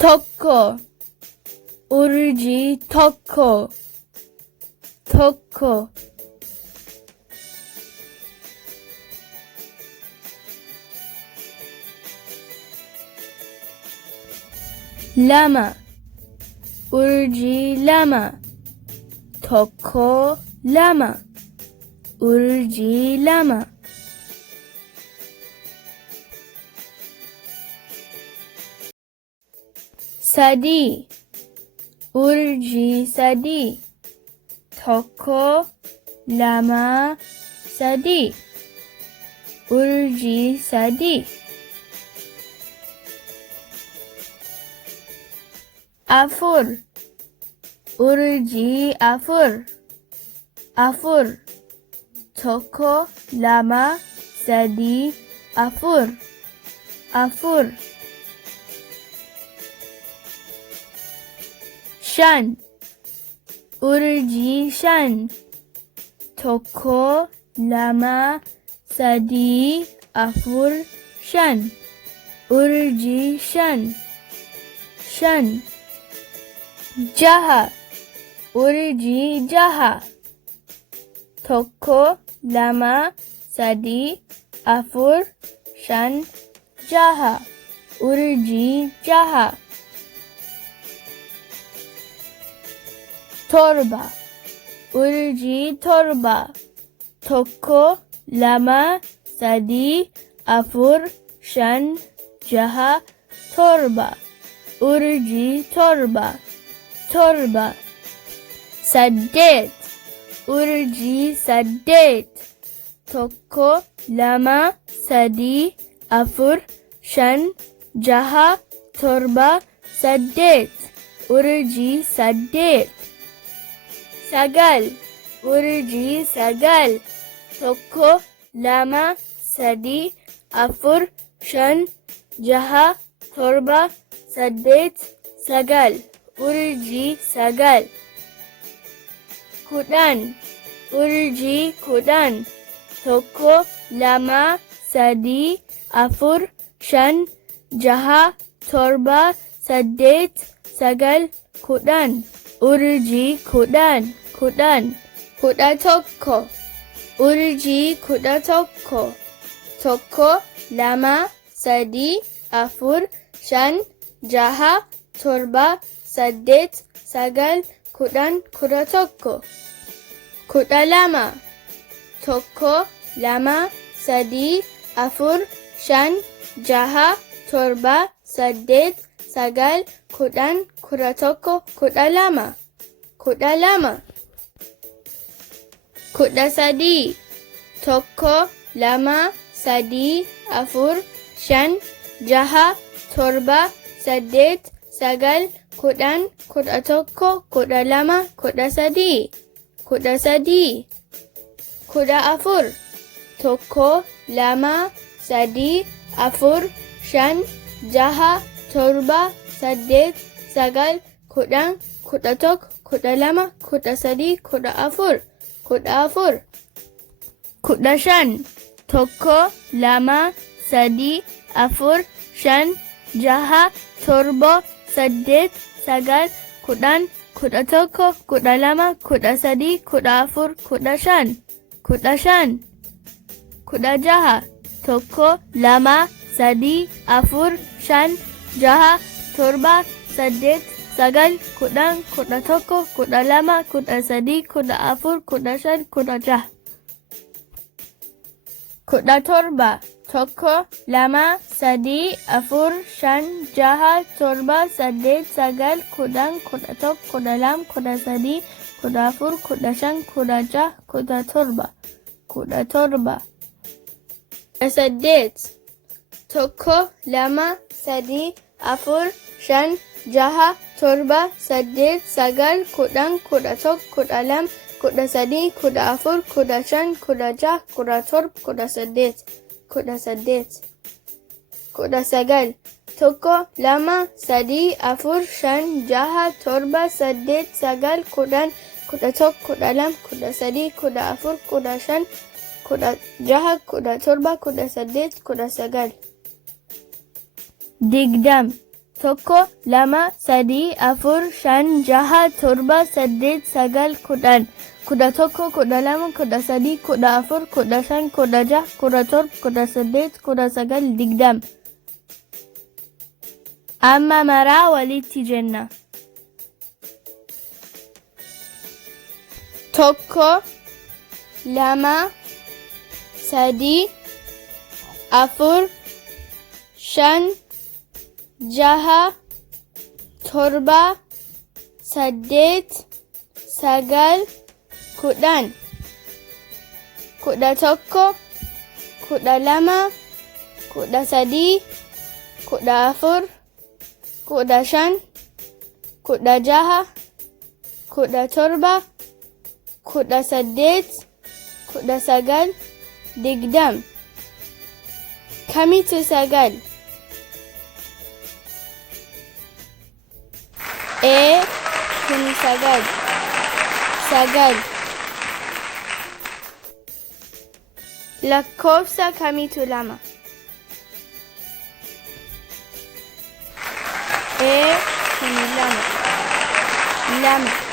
Tokko, urji tokko, tokko. Lama, urji lama, tokko lama, urji lama. Sadi, urji sadi, tokko lama sadi, urji sadi. Afur, urji afur, afur, tokko lama sadi, afur, afur. Shan, urji shan, tokko lama sadi, afur, shan, urji shan, shan. Jaha, urji jaha, tokko lama sadi, afur, shan, jaha, urji jaha. Torba, urji torba, tokko lama sadi, afur, shan, jaha, torba, urji torba, torba. Saddet, urji saddet, tokko lama sadi, afur, shan, jaha, torba, saddet, urji saddet. Sagal, urji sagal, tokko lama sadi, afur, shan, jaha, torba, saddet, sagal, urji sagal. Kudhan, urji kudhan, tokko lama sadi, afur, shan, jaha, torba, saddet, sagal, kudhan, urji kudhan, kudhan. Kudha tokko, urji kudha tokko, tokko lama sadi, afur, shan, jaha, torba, saddet, sagal, kudhan, kudha tokko. Kudha lama, tokko lama sadi, afur, shan, jaha, torba, saddet, sagal, kudhan, kudha tokko. Kudha lama, kudha lama. Kudha sadi, tokko lama sadi, afur, shan, jaha, torba, saddet, sagal, kudhan, kudha tokko. Kudha lama, kudha sadi, kudha sadi. Kudha afur, tokko lama sadi, afur, shan, jaha, torba, saddet, sagal, kudhan, kudha tokko. Kudha lama, kudha sadi, kudha afur, kudha afur. Kudha shan, tokko lama sadi, afur, shan, jaha, torba, saddet, sagal, kudhan, kudha tokko. Kudha lama, kudha sadi, kudha afur, kudha shan, kudha shan. Kudha jaha, tokko lama sadi, afur, shan, jaha, torba, saddet, sagal, kudhan, kudha tokko. Kudha lama, kudha sadi, kudha afur, kudha shan, kudha jaha. Kudha torba, tokko lama sadi, afur, shan, jaha, torba, saddet, sagal, kudhan, kudha tokko. Kudha lama, kudha sadi, kudha afur, kudha shan, kudha jaha. Kudha torba, kudha torba. Saddet, tokko lama sadi, afur, shan, jaha, torba, saddet, sagal, kudhan, kudha tokko. Kudha lama, kudha sadi, kudha afur, kudha shan, kudha jaha. Kudha torba, kudha saddet, kudha saddet. kudha sagal tokko lama sadii afur shan jaha torba saddeet sagal kudhan kudha tokko kudha lama kudha sadii kudha afur kudha shan kudha jaha kudha torba kudha saddeet kudha sagal digdam tokko lama sadii afur shan jaha torba saddeet sagal kudhan kudha tokko kudha lama kudha sadii kudha afur kudha shan kudha jaha kudha torba kudha saddeet kudha sagal digdam. Amma maraa walitti jenna. Tokko lama sadii afur shan jaha torba saddeet sagal kudhan kudha tokko kudha lama kudha sadii kudha afur kudha shan kudha jaha kudha torba kudha saddeet kudha sagal digdam. Kamitu sagal? Kuni sagal. Sagal. Lakkoofsa kamitu lama? Kuni lama. Lama.